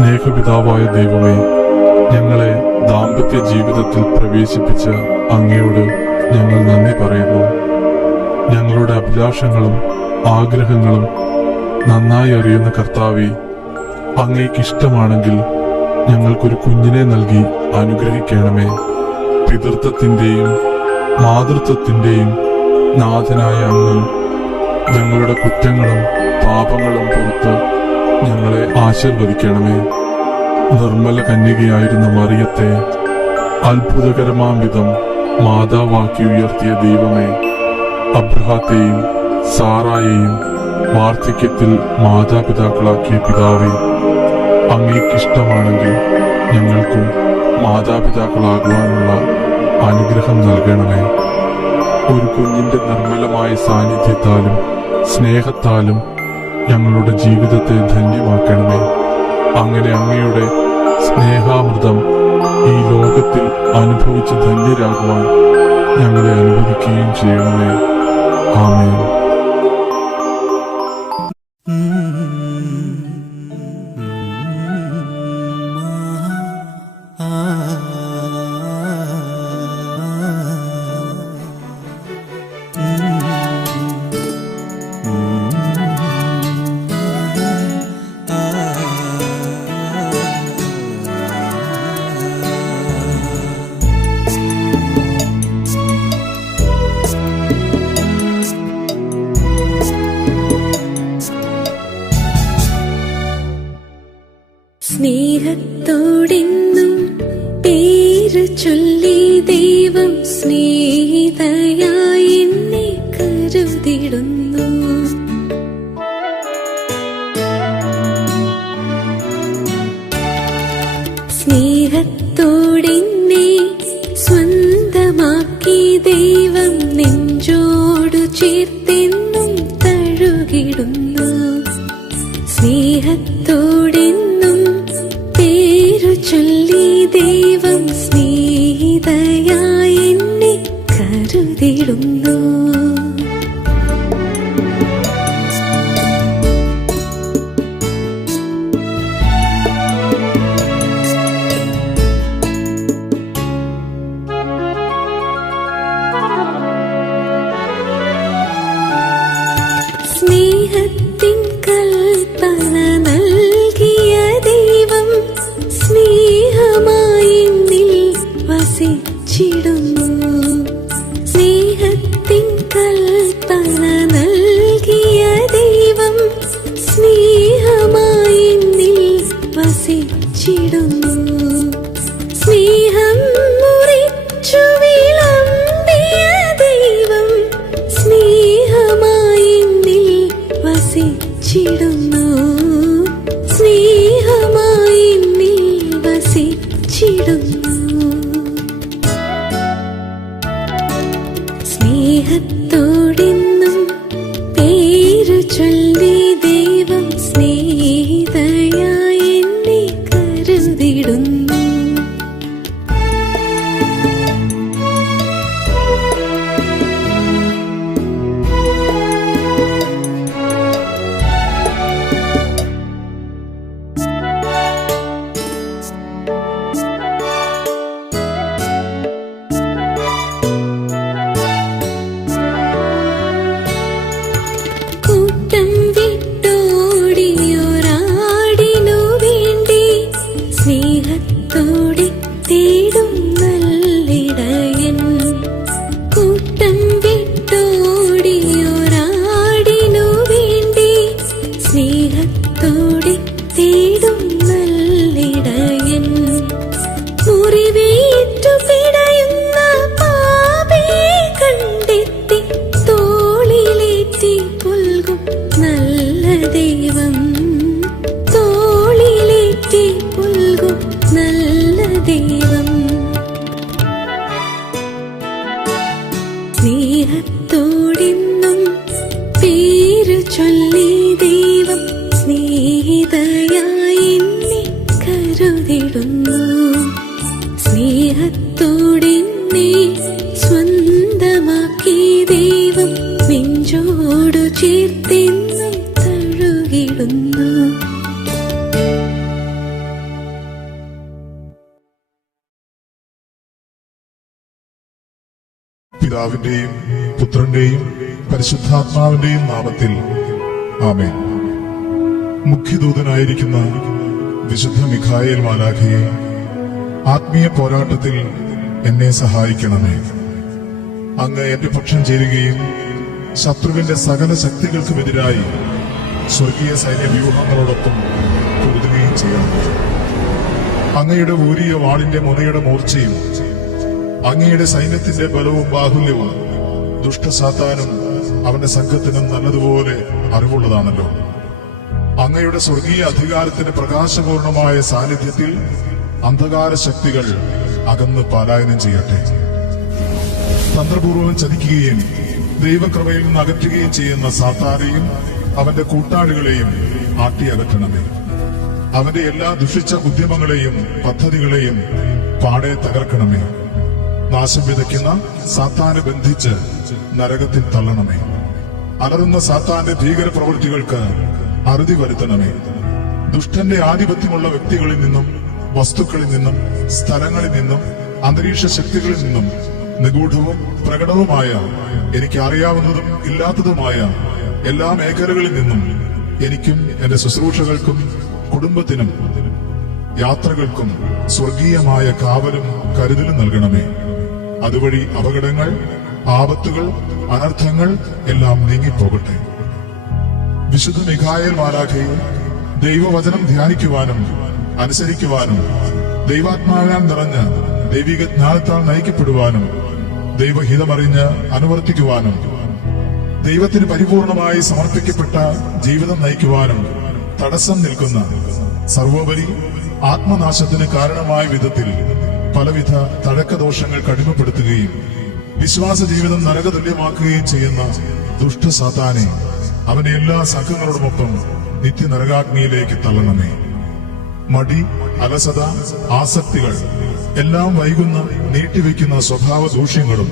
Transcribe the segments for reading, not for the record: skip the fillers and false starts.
സ്നേഹപിതാവായ ദൈവമേ, ഞങ്ങളെ ദാമ്പത്യ ജീവിതത്തിൽ പ്രവേശിപ്പിച്ച അങ്ങയോട് ഞങ്ങൾ നന്ദി പറയുന്നു. ഞങ്ങളുടെ അഭിലാഷങ്ങളും ആഗ്രഹങ്ങളും നന്നായി അറിയുന്ന കർത്താവേ, അങ്ങേക്കിഷ്ടമാണെങ്കിൽ ഞങ്ങൾക്കൊരു കുഞ്ഞിനെ നൽകി അനുഗ്രഹിക്കണമേ. പിതൃത്വത്തിന്റെയും മാതൃത്വത്തിന്റെയും നാഥനായ അങ്ങ് ഞങ്ങളുടെ കുറ്റങ്ങളും പാപങ്ങളും പുറത്ത് ഞങ്ങളെ ആശീർവദിക്കണമേ. നിർമ്മല കന്യകയായിരുന്ന മറിയത്തെ അത്ഭുതകരമാം വിധം മാതാവാക്കി ഉയർത്തിയ ദൈവമേ, അബ്രഹാത്തെയും സാറായെയും വാർദ്ധക്യത്തിൽ മാതാപിതാക്കളാക്കിയ പിതാവേ, അങ്ങേക്കിഷ്ടമാണെങ്കിൽ ഞങ്ങൾക്കും മാതാപിതാക്കളാകുവാനുള്ള അനുഗ്രഹം നൽകണമേ. ഒരു കുഞ്ഞിന്റെ നിർമ്മലമായ സാന്നിധ്യത്താലും സ്നേഹത്താലും ഞങ്ങളുടെ ജീവിതത്തെ ധന്യമാക്കണമേ. അങ്ങനെ അങ്ങയുടെ സ്നേഹാമൃതം ഈ ലോകത്തിൽ അനുഭവിച്ച് ധന്യരാകുവാൻ ഞങ്ങളെ അനുവദിക്കുകയും ചെയ്യണമേ. ആമേൻ. സ്നേഹത്തോടെന്നും പേര് ചൊല്ലി ദൈവം സ്നേഹിതയായി എന്നെ കരുതിടുന്നു. സ്നേഹത്തോടെന്നെ സ്വന്തമാക്കി ദൈവം നെഞ്ചോടു ചേർത്തെന്നും തഴുകിടുന്നു. സ്നേഹത്തോടെന്നും പേരു ചൊല്ലി ദൈവം സ്നേഹിതയായി എന്നെ കരുതിടുന്നു. സ്നേഹത്തിൻ കൽപ്പന നൽകിയ ദൈവം സ്നേഹമായി എന്നിൽ പിതാവിന്റെയും പുത്രന്റെയും പരിശുദ്ധാത്മാവിന്റെയും നാമത്തിൽ ആമേൻ. മുഖ്യദൂതനായിരിക്കുന്ന വിശുദ്ധ മിഖായേൽ മാലാഖയെ, ആത്മീയ പോരാട്ടത്തിൽ എന്നെ സഹായിക്കണമേ. അങ്ങ് എന്റെ പക്ഷം ചേരുകയും ശത്രുവിന്റെ സകല ശക്തികൾക്കുമെതിരായി സ്വർഗീയ സൈന്യ വ്യൂഹങ്ങളോടൊപ്പം പൊരുതുകയും ചെയ്യണം. അങ്ങയുടെ ഊരിയ വാളിന്റെ മുനയുടെ മൂർച്ചയും അങ്ങയുടെ സൈന്യത്തിന്റെ ബലവും ബാഹുല്യവും ദുഷ്ടസാത്താനും അവന്റെ സംഘത്തിനും നല്ലതുപോലെ അറിവുള്ളതാണല്ലോ. അങ്ങയുടെ സ്വർഗീയ അധികാരത്തിന്റെ പ്രകാശപൂർണമായ സാന്നിധ്യത്തിൽ അന്ധകാര ശക്തികൾ അകന്ന് പലായനം ചെയ്യട്ടെ. തന്ത്രപൂർവ്വം ചതിക്കുകയും ദൈവകൃപയിൽ നിന്ന് അകറ്റുകയും ചെയ്യുന്ന സാത്താനെയും അവന്റെ കൂട്ടാളികളെയും ആട്ടിയകറ്റണമേ. അവന്റെ എല്ലാ ദുഷിച്ച ഉദ്യമങ്ങളെയും പദ്ധതികളെയും പാടെ തകർക്കണമേ. നാശം വിതയ്ക്കുന്ന സാത്താനെ ബന്ധിച്ച് നരകത്തിൽ തള്ളണമേ. അലറുന്ന സാത്താന്റെ ഭീകര പ്രവൃത്തികൾക്ക് അറുതി വരുത്തണമേ. ദുഷ്ടന്റെ ആധിപത്യമുള്ള വ്യക്തികളിൽ നിന്നും വസ്തുക്കളിൽ നിന്നും സ്ഥലങ്ങളിൽ നിന്നും അന്തരീക്ഷ ശക്തികളിൽ നിന്നും നിഗൂഢവും പ്രകടവുമായ, എനിക്ക് അറിയാവുന്നതും ഇല്ലാത്തതുമായ എല്ലാ മേഖലകളിൽ നിന്നും എനിക്കും എന്റെ ശുശ്രൂഷകൾക്കും കുടുംബത്തിനും യാത്രകൾക്കും സ്വർഗീയമായ കാവലും കരുതലും നൽകണമേ. അതുവഴി അപകടങ്ങൾ, ആപത്തുകൾ, അനർത്ഥങ്ങൾ എല്ലാം നീങ്ങിപ്പോകട്ടെ. വിശുദ്ധ മിഖായേൽ മാലാഖയെ ദൈവവചനം ധ്യാനിക്കുവാനും അനുസരിക്കുവാനും ദൈവാത്മാവിനാൽ നിറഞ്ഞ് ദൈവിക ജ്ഞാനത്താൽ നയിക്കപ്പെടുവാനും ദൈവഹിതമറിഞ്ഞ് അനുവർത്തിക്കുവാനും ദൈവത്തിന് പരിപൂർണമായി സമർപ്പിക്കപ്പെട്ട ജീവിതം നയിക്കുവാനും തടസ്സം നിൽക്കുന്ന, സർവോപരി ആത്മനാശത്തിന് കാരണമായ വിധത്തിൽ പലവിധ തഴക്കദോഷങ്ങൾ കടിമപ്പെടുത്തുകയും വിശ്വാസ ജീവിതം നരകതുല്യമാക്കുകയും ചെയ്യുന്ന ദുഷ്ടസാത്താനെ അവന്റെ എല്ലാ സംഘങ്ങളോടുമൊപ്പം നിത്യനരകാഗ്നിയിലേക്ക് തള്ളണമേ. മടി, അലസത, ആസക്തികൾ എല്ലാം വൈകുന്ന നീട്ടിവെക്കുന്ന സ്വഭാവ ദൂഷ്യങ്ങളും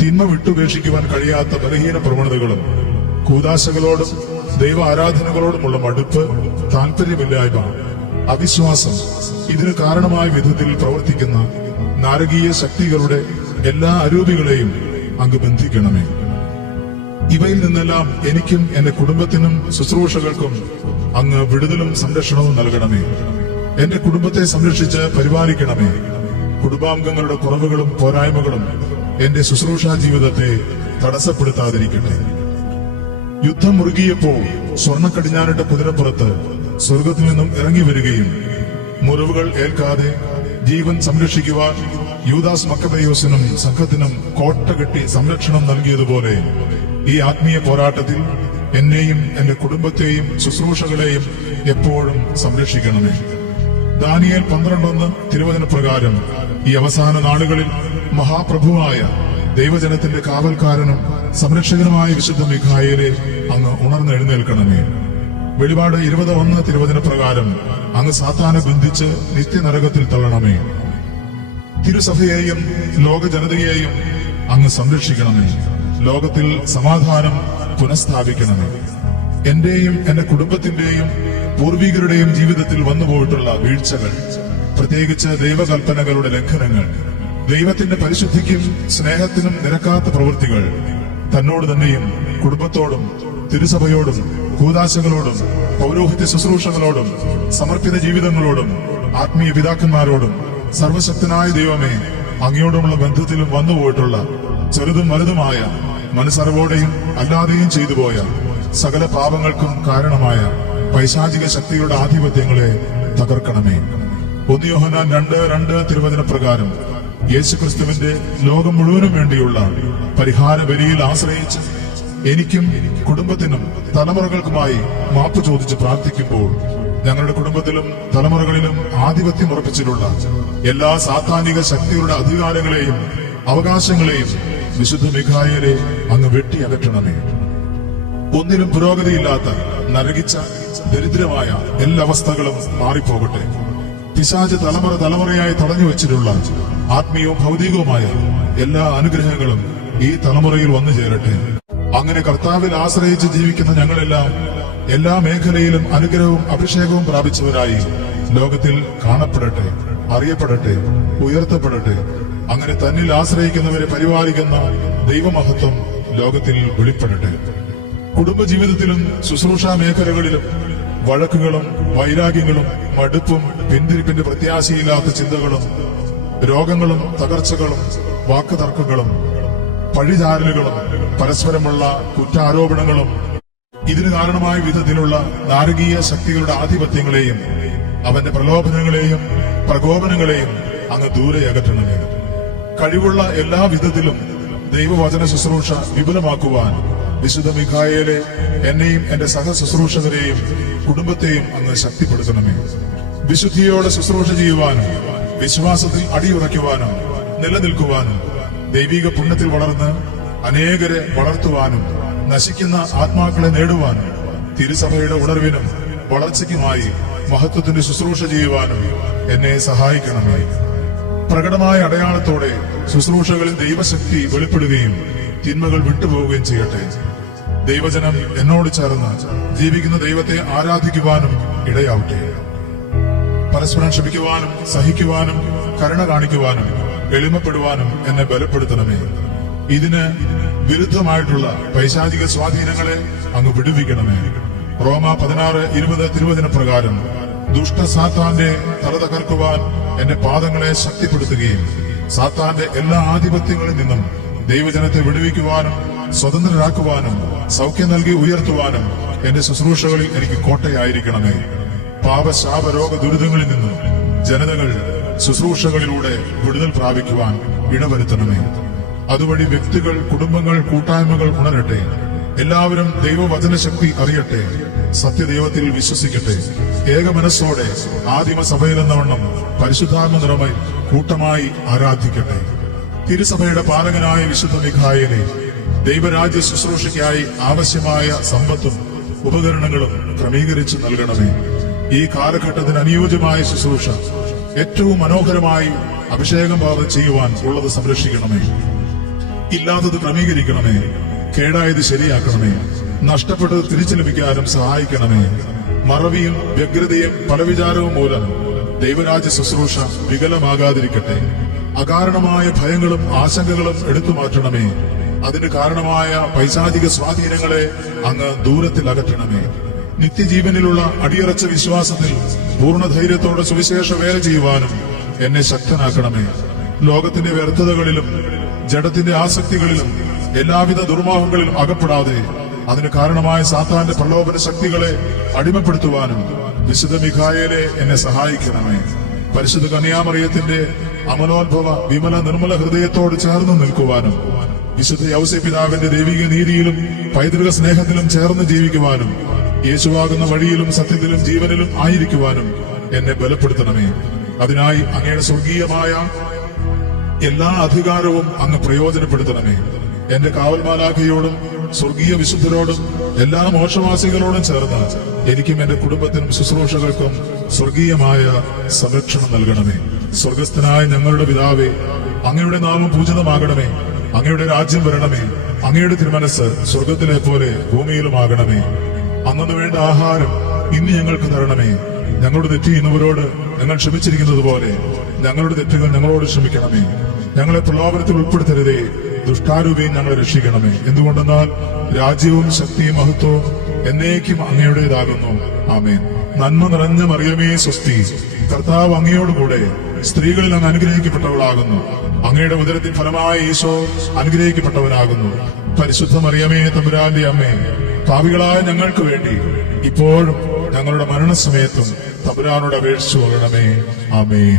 തിന്മ വിട്ടുപേക്ഷിക്കുവാൻ കഴിയാത്ത ബലഹീന പ്രവണതകളും കൂദാശകളോടും ദൈവ ആരാധനകളോടുമുള്ള മടുപ്പ്, താല്പര്യമില്ലായ്മ, അവിശ്വാസം ഇതിന് കാരണമായ വിധത്തിൽ പ്രവർത്തിക്കുന്ന നാരകീയ ശക്തികളുടെ എല്ലാ അരൂപികളെയും അങ്ങ് ബന്ധിക്കണമേ. ഇവയിൽ നിന്നെല്ലാം എനിക്കും എന്റെ കുടുംബത്തിനും ശുശ്രൂഷകൾക്കും അങ്ങ് വിടുതലും സംരക്ഷണവും നൽകണമേ. എന്റെ കുടുംബത്തെ സംരക്ഷിച്ച് പരിപാലിക്കണമേ. കുടുംബാംഗങ്ങളുടെ കുറവുകളും പോരായ്മകളും എന്റെ ശുശ്രൂഷാ ജീവിതത്തെ തടസ്സപ്പെടുത്താതിരിക്കട്ടെ. യുദ്ധം മുറുകിയപ്പോൾ സ്വർണ്ണക്കടിഞ്ഞാനിട്ട കുതിരപ്പുറത്ത് സ്വർഗത്തിൽ നിന്നും ഇറങ്ങി വരികയും മുറിവുകൾ ഏൽക്കാതെ ജീവൻ സംരക്ഷിക്കുവാൻ യൂദാസ് മക്കബയോസിനും സംഘത്തിനും കോട്ട കെട്ടി സംരക്ഷണം നൽകിയതുപോലെ ഈ ആത്മീയ പോരാട്ടത്തിൽ എന്നെയും എന്റെ കുടുംബത്തെയും ശുശ്രൂഷകളെയും എപ്പോഴും സംരക്ഷിക്കണമേ. ദാനിയേൽ 12:1 തിരുവചന പ്രകാരം ഈ അവസാന നാളുകളിൽ മഹാപ്രഭുവായ ദൈവജനത്തിന്റെ കാവൽക്കാരനും സംരക്ഷകനുമായ വിശുദ്ധ മിഖായേലെ അങ്ങ് ഉണർന്നെഴുന്നേൽക്കണമേ. വെളിപാട് 20:1 തിരുവചന പ്രകാരം അങ്ങ് സാത്താനെ ബന്ധിച്ച് നിത്യനരകത്തിൽ തള്ളണമേ. തിരുസഭയെയും ലോക ജനതയെയും അങ്ങ് സംരക്ഷിക്കണമേ. ലോകത്തിൽ സമാധാനം പുനഃസ്ഥാപിക്കണമേ. എന്റെയും എന്റെ കുടുംബത്തിന്റെയും പൂർവികരുടെയും ജീവിതത്തിൽ വന്നുപോയിട്ടുള്ള വീഴ്ചകൾ, പ്രത്യേകിച്ച് ദൈവകൽപ്പനകളുടെ ലംഘനങ്ങൾ, ദൈവത്തിന്റെ പരിശുദ്ധിക്കും സ്നേഹത്തിനും നിരക്കാത്ത പ്രവൃത്തികൾ, തന്നോട് തന്നെയും കുടുംബത്തോടും തിരുസഭയോടും കൂദാശകളോടും പൗരോഹിത്യ ശുശ്രൂഷകളോടും സമർപ്പിത ജീവിതങ്ങളോടും ആത്മീയ പിതാക്കന്മാരോടും സർവശക്തനായ ദൈവമേ അങ്ങയോടുമുള്ള ബന്ധത്തിലും വന്നുപോയിട്ടുള്ള ചെറുതും വലുതുമായ മനസ്സറിവോടെയും അല്ലാതെയും ചെയ്തുപോയ സകല പാപങ്ങൾക്കും കാരണമായ പൈശാചിക ശക്തിയുടെ ആധിപത്യങ്ങളെ തകർക്കണമേ. 1 യോഹന്നാൻ 2:2 തിരുവചന പ്രകാരം യേശുക്രിസ്തുവിന്റെ ലോകം മുഴുവനും വേണ്ടിയുള്ള പരിഹാര ബലിയിൽ ആശ്രയിച്ച് എനിക്കും കുടുംബത്തിനും തലമുറകൾക്കുമായി മാപ്പ് ചോദിച്ച് പ്രാർത്ഥിക്കുമ്പോൾ ഞങ്ങളുടെ കുടുംബത്തിലും തലമുറകളിലും ആധിപത്യം ഉറപ്പിച്ചിട്ടുള്ള എല്ലാ സാത്താനിക ശക്തികളുടെ അധികാരങ്ങളെയും അവകാശങ്ങളെയും വിശുദ്ധ മിഖായേലെ അങ്ങ് വെട്ടിയകറ്റണമേ. ഒന്നിലും പുരോഗതിയില്ലാത്ത നരകിച്ച ദരിദ്രമായ എല്ലാ അവസ്ഥകളും മാറിപ്പോകട്ടെ. പിശാച് തലമുറയായി തടഞ്ഞു വെച്ചിട്ടുള്ള ആത്മീയവും ഭൗതികവുമായ എല്ലാ അനുഗ്രഹങ്ങളും ഈ തലമുറയിൽ വന്നു ചേരട്ടെ. അങ്ങനെ കർത്താവിൽ ആശ്രയിച്ച് ജീവിക്കുന്ന ഞങ്ങളെല്ലാം എല്ലാ മേഖലയിലും അനുഗ്രഹവും അഭിഷേകവും പ്രാപിച്ചവരായി ലോകത്തിൽ കാണപ്പെടട്ടെ, അറിയപ്പെടട്ടെ, ഉയർത്തപ്പെടട്ടെ. അങ്ങനെ തന്നിൽ ആശ്രയിക്കുന്നവരെ പരിപാലിക്കുന്ന ദൈവമഹത്വം ലോകത്തിൽ വെളിപ്പെടട്ടെ. കുടുംബജീവിതത്തിലും ശുശ്രൂഷാ മേഖലകളിലും വഴക്കുകളും വൈരാഗ്യങ്ങളും മടുപ്പും പിന്തിരിപ്പിന്റെ പ്രത്യാശയില്ലാത്ത ചിന്തകളും രോഗങ്ങളും തകർച്ചകളും വാക്കുതർക്കങ്ങളും പഴിചാരലുകളും പരസ്പരമുള്ള കുറ്റാരോപണങ്ങളും ഇതിന് കാരണമായ വിധത്തിലുള്ള നാരകീയ ശക്തികളുടെ ആധിപത്യങ്ങളെയും അവന്റെ പ്രലോഭനങ്ങളെയും പ്രകോപനങ്ങളെയും അങ്ങ് ദൂരെ അകറ്റണമേ. കഴിവുള്ള എല്ലാ വിധത്തിലും ദൈവവചന ശുശ്രൂഷ വിപുലമാക്കുവാൻ വിശുദ്ധ മിഖായേലെ എന്നെയും എന്റെ സഹശുശ്രൂഷകരെയും കുടുംബത്തെയും അങ്ങ് ശക്തിപ്പെടുത്തണമേ. വിശുദ്ധിയോടെ ശുശ്രൂഷ ചെയ്യുവാനും വിശ്വാസത്തിൽ അടിയുറയ്ക്കുവാനും നിലനിൽക്കുവാനും ദൈവിക പുണ്യത്തിൽ വളർന്ന് അനേകരെ വളർത്തുവാനും നശിക്കുന്ന ആത്മാക്കളെ നേടുവാനും തിരുസഭയുടെ ഉണർവിനും വളർച്ചയ്ക്കുമായി മഹത്വത്തിന്റെ ശുശ്രൂഷ ചെയ്യുവാനും എന്നെ സഹായിക്കണമേ. പ്രകടമായ അടയാളത്തോടെ ശുശ്രൂഷകളിൽ ദൈവശക്തി വെളിപ്പെടുകയും തിന്മകൾ വിട്ടുപോവുകയും ചെയ്യട്ടെ. ദൈവജനം എന്നോട് ചേർന്ന് ജീവിക്കുന്ന ദൈവത്തെ ആരാധിക്കുവാനും ഇടയാവട്ടെ. പരസ്പരം ക്ഷമിക്കുവാനും സഹിക്കുവാനും കരുണ കാണിക്കുവാനും എളിമപ്പെടുവാനും എന്നെ ബലപ്പെടുത്തണമേ. ഇതിന് വിരുദ്ധമായിട്ടുള്ള പൈശാചിക സ്വാധീനങ്ങളെ അങ്ങ് വിടുവിക്കണമേ. റോമ 16:20 തിരുവചന പ്രകാരം ദുഷ്ട സാത്താന്റെ തല തകർക്കുവാൻ എന്റെ പാദങ്ങളെ ശക്തിപ്പെടുത്തുകയും സാത്താന്റെ എല്ലാ ആധിപത്യങ്ങളിൽ നിന്നും ദൈവജനത്തെ വിടുവിക്കുവാനും സ്വതന്ത്രരാക്കുവാനും സൗഖ്യം നൽകി ഉയർത്തുവാനും എന്റെ ശുശ്രൂഷകളിൽ എനിക്ക് കോട്ടയായിരിക്കണമേ. പാപശാപ രോഗ ദുരിതങ്ങളിൽ നിന്നും ജനതകൾ ശുശ്രൂഷകളിലൂടെ വിടുതൽ പ്രാപിക്കുവാൻ ഇടവരുത്തണമേ. അതുവഴി വ്യക്തികൾ, കുടുംബങ്ങൾ, കൂട്ടായ്മകൾ ഉണരട്ടെ. എല്ലാവരും ദൈവവചന ശക്തി അറിയട്ടെ. സത്യദൈവത്തിൽ വിശ്വസിക്കട്ടെ. ഏക മനസ്സോടെ ആദിമ സഭയിലെന്നവണ്ണം പരിശുദ്ധാത്മ നിറമായി കൂട്ടമായി ആരാധിക്കട്ടെ. തിരുസഭയുടെ പാലകനായ വിശുദ്ധ മിഖായേലെ ദൈവരാജ്യ ശുശ്രൂഷയ്ക്കായി ആവശ്യമായ സമ്പത്തും ഉപകരണങ്ങളും ക്രമീകരിച്ചു നൽകണമേ. ഈ കാലഘട്ടത്തിന് അനുയോജ്യമായ ശുശ്രൂഷ ഏറ്റവും മനോഹരമായി അഭിഷേകം പാകം ചെയ്യുവാൻ ഉള്ളത് സംരക്ഷിക്കണമേ. ഇല്ലാത്തത് ക്രമീകരിക്കണമേ. കേടായത് ശരിയാക്കണമേ. നഷ്ടപ്പെട്ടത് തിരിച്ചു ലഭിക്കാനും സഹായിക്കണമേ. മറവിയും വ്യഗ്രതയും പലവിചാരവും മൂലം ദൈവരാജ്യ ശുശ്രൂഷ വികലമാകാതിരിക്കട്ടെ. അകാരണമായ ഭയങ്ങളും ആശങ്കകളും എടുത്തു മാറ്റണമേ. അതിന് കാരണമായ പൈശാചിക സ്വാധീനങ്ങളെ അങ്ങ് ദൂരത്തിൽ അകറ്റണമേ. നിത്യജീവനിലുള്ള അടിയറച്ച വിശ്വാസത്തിൽ പൂർണ്ണ ധൈര്യത്തോടെ സുവിശേഷ വേല ചെയ്യുവാനും എന്നെ ശക്തനാക്കണമേ. ലോകത്തിന്റെ വ്യർത്ഥതകളിലും ജഡത്തിന്റെ ആസക്തികളിലും എല്ലാവിധ ദുർമോഹങ്ങളിലും അകപ്പെടാതെ അതിന് കാരണമായ സാത്താന്റെ പ്രലോഭന ശക്തികളെ അടിമപ്പെടുത്തുവാനും വിശുദ്ധ മിഖായേലെ എന്നെ സഹായിക്കണമേ. പരിശുദ്ധ കന്യാമറിയത്തിന്റെ അമലോത്ഭവ വിമല നിർമ്മല ഹൃദയത്തോട് ചേർന്ന് നിൽക്കുവാനും വിശുദ്ധ യൗസേപ്പിതാവിന്റെ ദൈവിക നീതിയിലും പൈതൃക സ്നേഹത്തിലും ചേർന്ന് ജീവിക്കുവാനും യേശുവാകുന്ന വഴിയിലും സത്യത്തിലും ജീവനിലും ആയിരിക്കുവാനും എന്നെ ബലപ്പെടുത്തണമേ. അതിനായി അങ്ങയുടെ സ്വർഗീയമായ എല്ലാ അധികാരവും അങ്ങ് പ്രയോജനപ്പെടുത്തണമേ. എന്റെ കാവൽമാലാഖയോടും സ്വർഗീയ വിശുദ്ധരോടും എല്ലാ മോക്ഷവാസികളോടും ചേർന്ന് എനിക്കും എന്റെ കുടുംബത്തിനും ശുശ്രൂഷകൾക്കും സ്വർഗീയമായ സംരക്ഷണം നൽകണമേ. സ്വർഗസ്ഥനായ ഞങ്ങളുടെ പിതാവേ, അങ്ങയുടെ നാമം പൂജിതമാകണമേ. അങ്ങയുടെ രാജ്യം വരണമേ. അങ്ങയുടെ തിരുമനസ് സ്വർഗത്തിലെ പോലെ ഭൂമിയിലുമാകണമേ. അന്നു വേണ്ട ആഹാരം ഇന്ന് ഞങ്ങൾക്ക് തരണമേ. ഞങ്ങളുടെ തെറ്റ് ചെയ്യുന്നവരോട് ഞങ്ങൾ ക്ഷമിച്ചിരിക്കുന്നത് പോലെ ഞങ്ങളുടെ തെറ്റുകൾ ഞങ്ങളോട് ക്ഷമിക്കണമേ. ഞങ്ങളെ പ്രലോഭനത്തിൽ ഉൾപ്പെടുത്തരുതേ. ദുഷ്ടാരൂപിയും ഞങ്ങളെ രക്ഷിക്കണമേ. എന്തുകൊണ്ടെന്നാൽ രാജ്യവും ശക്തിയും മഹത്വവും എന്നേക്കും അങ്ങയുടേതാകുന്നു. ആമേൻ. നന്മ നിറഞ്ഞ മറിയമേ സ്വസ്തി, കർത്താവ് അങ്ങയോടുകൂടെ സ്ത്രീകളിൽ അങ്ങ് അനുഗ്രഹിക്കപ്പെട്ടവളാകുന്നു. അങ്ങയുടെ ഉദരത്തിൻ ഫലമായ ഈശോ അനുഗ്രഹിക്കപ്പെട്ടവനാകുന്നു. പരിശുദ്ധ മറിയമേ തമ്പുരാന്റെ അമ്മേ, പാപികളായ ഞങ്ങൾക്ക് വേണ്ടി ഇപ്പോഴും ഞങ്ങളുടെ മരണസമയത്തും തമ്പുരാനോട് അപേക്ഷിച്ചു കൊള്ളണമേ. ആമേൻ.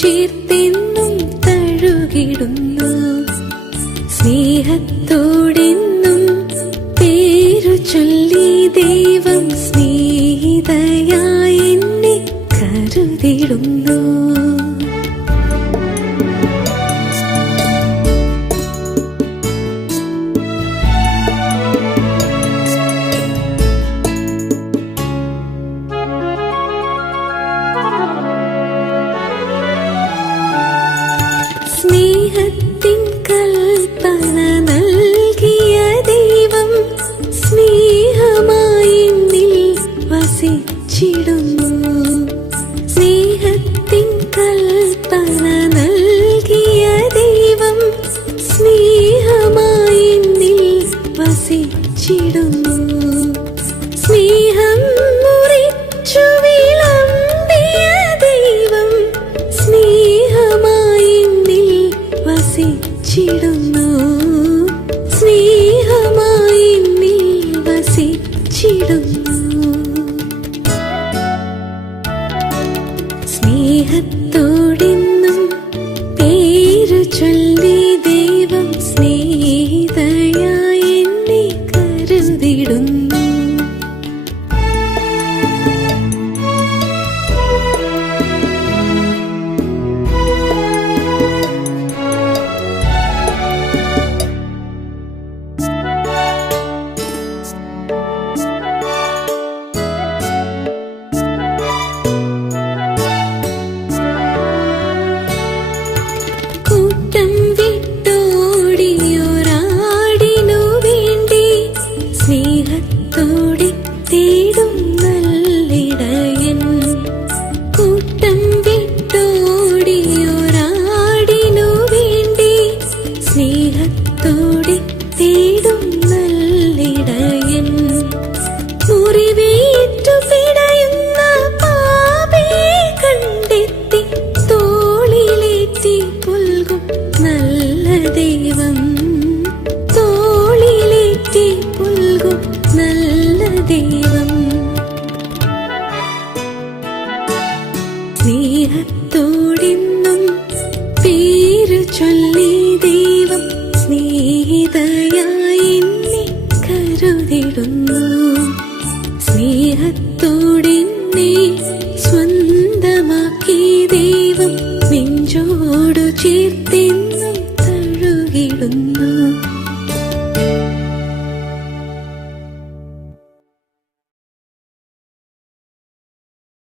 ചേർത്തെന്നും തഴുകിടുന്നു. സ്നേഹത്തോടെന്നും പേരു ചൊല്ലി ദൈവം സ്നേഹിതയായി എന്നെ കരുതിടുന്നു. സ്നേഹത്തിൻ കൽപ്പന നൽകിയ ദൈവം സ്നേഹമായി എന്നിൽ വസിച്ചിടുന്നു. സ്നേഹത്തിൻ കൽപ്പന